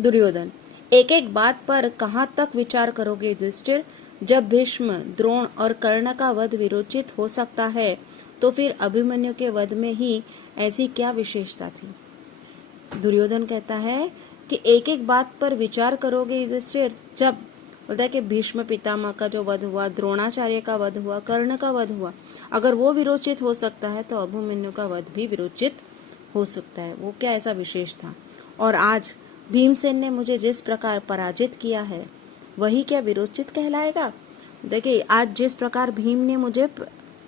दुर्योधन, एक एक बात पर कहाँ तक विचार करोगे युधिष्ठिर? जब भीष्म, द्रोण और कर्ण का वध विरोचित हो सकता है तो फिर अभिमन्यु के वध में ही ऐसी क्या विशेषता थी? दुर्योधन कहता है कि एक एक बात पर विचार करोगे युधिष्ठिर। जब बोलता है कि भीष्म पितामह का जो वध हुआ, द्रोणाचार्य का वध हुआ, कर्ण का वध हुआ, अगर वो विरोचित हो सकता है तो अभिमन्यु का वध भी विरोचित हो सकता है। वो क्या ऐसा विशेष था? और आज भीमसेन ने मुझे जिस प्रकार पराजित किया है वही क्या विरोचित कहलाएगा? देखिए, आज जिस प्रकार भीम ने मुझे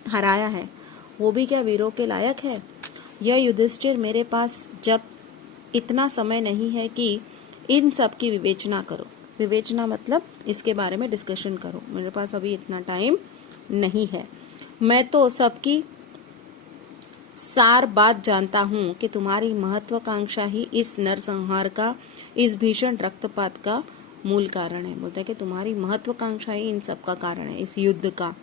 हराया है वो भी क्या वीरों के लायक है? यह युधिष्ठिर, मेरे पास जब इतना समय नहीं है कि इन सब की विवेचना करो। विवेचना मतलब इसके बारे में डिस्कशन करो। मेरे पास अभी इतना टाइम नहीं है। मैं तो सबकी सार बात जानता हूँ कि तुम्हारी महत्वाकांक्षा ही इस नरसंहार का, इस भीषण रक्तपात का मूल कारण है। बोलता है कि तुम्हारी महत्वाकांक्षा ही इन सब का कारण है, इस युद्ध का।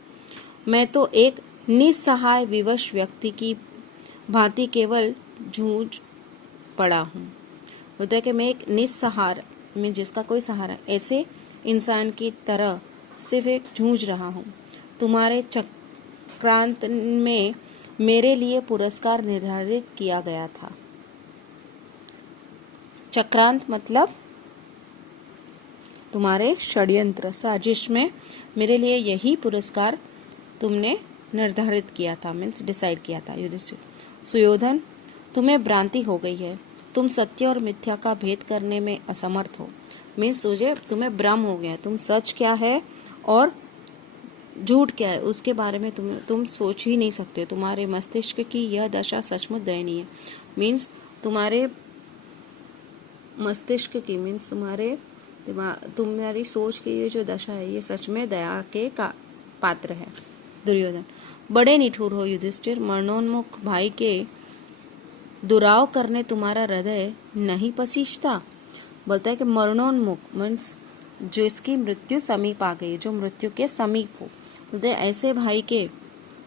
मैं तो एक निस्सहाय विवश व्यक्ति की भांति केवल जूझ पड़ा हूँ। बोलता है कि मैं एक निस्सहार, मैं जिसका कोई सहारा, ऐसे इंसान की तरह सिर्फ एक जूझ रहा हूँ। तुम्हारे चक्रांत में मेरे लिए पुरस्कार निर्धारित किया गया था। चक्रांत मतलब तुम्हारे षड्यंत्र, साजिश में मेरे लिए यही पुरस्कार तुमने निर्धारित किया था, मीन्स डिसाइड किया था। युधिष्ठिर, सुयोधन, तुम्हें भ्रांति हो गई है। तुम सत्य और मिथ्या का भेद करने में असमर्थ हो। मीन्स तुम्हें भ्रम हो गया। तुम सच क्या है और झूठ क्या है उसके बारे में तुम सोच ही नहीं सकते। तुम्हारे मस्तिष्क की यह दशा सचमुच दयनीय है। मीन्स तुम्हारे मस्तिष्क की, मीन्स तुम्हारी सोच की ये जो दशा है ये सच में दया के का पात्र है। दुर्योधन, बड़े निठुर हो युधिष्ठिर। मरणोन्मुख भाई के दुराव करने तुम्हारा हृदय नहीं पसीजता। बोलता है कि मरणोन्मुख मीन्स जिसकी मृत्यु समीप आ गई, जो मृत्यु के समीप हो। बोलते ऐसे भाई के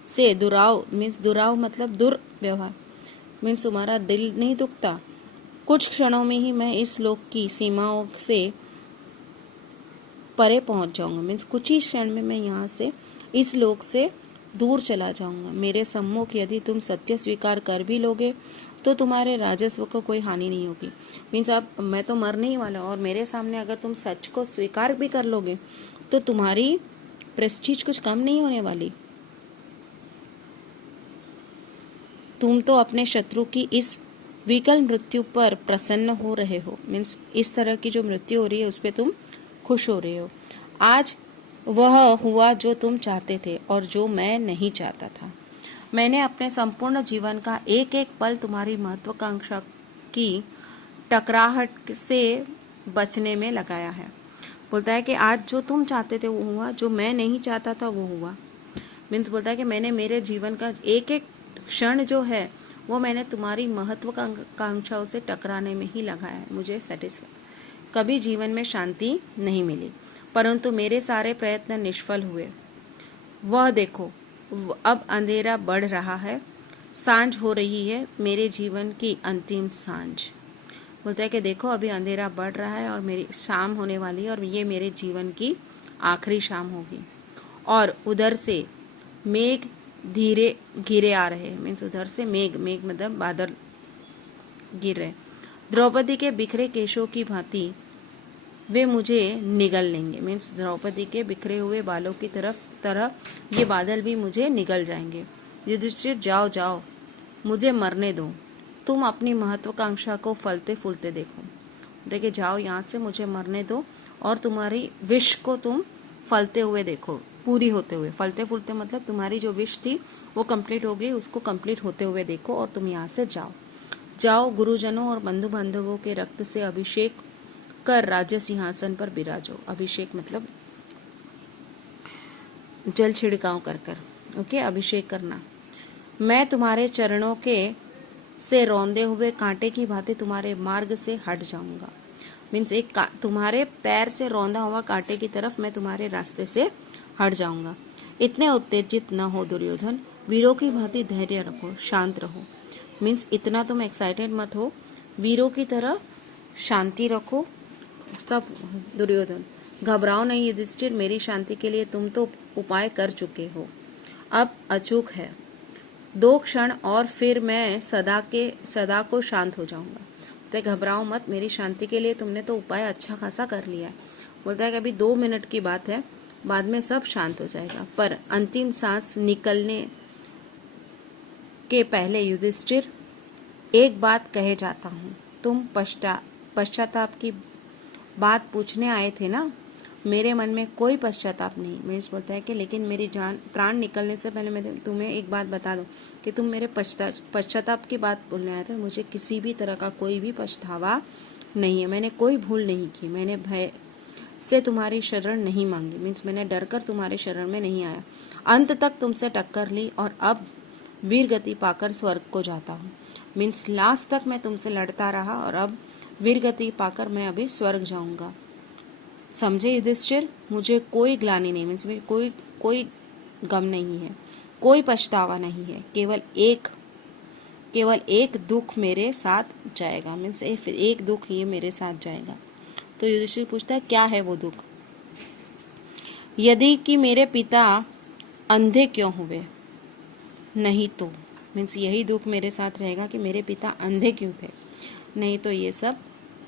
से दुराव, मीन्स दुराव मतलब दुर्व्यवहार, मीन्स तुम्हारा दिल नहीं दुखता। कुछ क्षणों में ही मैं इस लोक की सीमाओं से परे पहुंच जाऊंगा। मीन्स कुछ ही क्षण में मैं यहाँ से, इस लोक से दूर चला जाऊंगा। मेरे सम्मुख यदि तुम सत्य स्वीकार कर भी लोगे तो तुम्हारे राजस्व को कोई हानि नहीं होगी। मीन्स अब मैं तो मरने ही वाला, और मेरे सामने अगर तुम सच को स्वीकार भी कर लोगे तो तुम्हारी प्रेस्टीज कुछ कम नहीं होने वाली। तुम तो अपने शत्रु की इस विकल मृत्यु पर प्रसन्न हो रहे हो। मीन्स इस तरह की जो मृत्यु हो रही है उस पर तुम खुश हो रहे हो। आज वह हुआ जो तुम चाहते थे और जो मैं नहीं चाहता था। मैंने अपने संपूर्ण जीवन का एक एक पल तुम्हारी महत्वाकांक्षा की टकराहट से बचने में लगाया है। बोलता है कि आज जो तुम चाहते थे वो हुआ, जो मैं नहीं चाहता था वो हुआ। मीन्स बोलता है कि मैंने मेरे जीवन का एक एक क्षण जो है वो मैंने तुम्हारी महत्वाकांक्षाओं से टकराने में ही लगाया है। मुझे सेटिस्फाई, कभी जीवन में शांति नहीं मिली, परंतु मेरे सारे प्रयत्न निष्फल हुए। वह देखो, अब अंधेरा बढ़ रहा है, सांझ हो रही है, मेरे जीवन की अंतिम सांझ। बोलता है कि देखो अभी अंधेरा बढ़ रहा है और मेरी शाम होने वाली है और ये मेरे जीवन की आखिरी शाम होगी। और उधर से मेघ धीरे घिरे आ रहे, मीन्स उधर से मेघ मतलब बादल गिर रहे। द्रौपदी के बिखरे केशों की भांति वे मुझे निगल लेंगे। मीन्स द्रौपदी के बिखरे हुए बालों की तरह ये बादल भी मुझे निगल जाएंगे। युधिष्ठिर, जाओ जाओ, मुझे मरने दो। तुम अपनी महत्वाकांक्षा को फलते फूलते देखो। देखिए, जाओ यहाँ से, मुझे मरने दो और तुम्हारी विश को तुम फलते हुए देखो, पूरी होते हुए। फलते फूलते मतलब तुम्हारी जो विश थी वो कंप्लीट हो गई, उसको कंप्लीट होते हुए देखो और तुम यहाँ से जाओ। जाओ, गुरुजनों और बंधु बांधवों के रक्त से अभिषेक कर राज्य सिंहासन पर विराजो। अभिषेक मतलब जल छिड़काव कर कर, ओके, अभिषेक करना। मैं तुम्हारे चरणों के से रौंदे हुए कांटे की भांति तुम्हारे मार्ग से हट जाऊंगा। मीन्स तुम्हारे पैर से रौंदा हुआ कांटे की तरफ मैं तुम्हारे रास्ते से हट जाऊंगा। इतने उत्तेजित न हो दुर्योधन, वीरों की भांति धैर्य रखो, शांत रहो। मीन्स इतना तुम एक्साइटेड मत हो, वीरों की तरह शांति रखो सब दुर्योधन, घबराओ नहीं युधिष्ठिर, मेरी शांति के लिए तुम तो उपाय कर चुके हो, अब अचूक है। 2 क्षण और फिर मैं सदा को शांत हो जाऊंगा। तो घबराओ मत, मेरी शांति के लिए तुमने तो उपाय अच्छा खासा कर लिया है। बोलता है कि अभी 2 मिनट की बात है, बाद में सब शांत हो जाएगा। पर अंतिम सांस निकलने के पहले युधिष्ठिर, एक बात कहे जाता हूँ। तुम पश्चाताप की बात पूछने आए थे ना? मेरे मन में कोई पश्चाताप नहीं। मीन्स बोलता है कि लेकिन मेरी जान प्राण निकलने से पहले मैं तुम्हें एक बात बता दूं कि तुम मेरे पश्चाताप की बात बोलने आए थे। मुझे किसी भी तरह का कोई भी पछतावा नहीं है, मैंने कोई भूल नहीं की, मैंने भय से तुम्हारी शरण नहीं मांगी। मीन्स मैंने डर कर तुम्हारे शरण में नहीं आया, अंत तक तुमसे टक्कर ली और अब वीर गति पाकर स्वर्ग को जाता हूँ। मीन्स लास्ट तक मैं तुमसे लड़ता रहा और अब वीर गति पाकर मैं अभी स्वर्ग जाऊंगा। समझे युधिष्ठिर? मुझे कोई ग्लानि नहीं, मीन्स कोई गम नहीं है, कोई पछतावा नहीं है, केवल एक दुख मेरे साथ जाएगा। मीन्स एक दुख ये मेरे साथ जाएगा। तो युधिष्ठिर पूछता है क्या है वो दुख? यदि कि मेरे पिता अंधे क्यों हुए? नहीं तो मीन्स यही दुख मेरे साथ रहेगा कि मेरे पिता अंधे क्यों थे, नहीं तो ये सब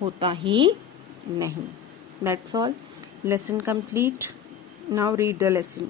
होता ही नहीं। That's all. Lesson complete. Now read the lesson.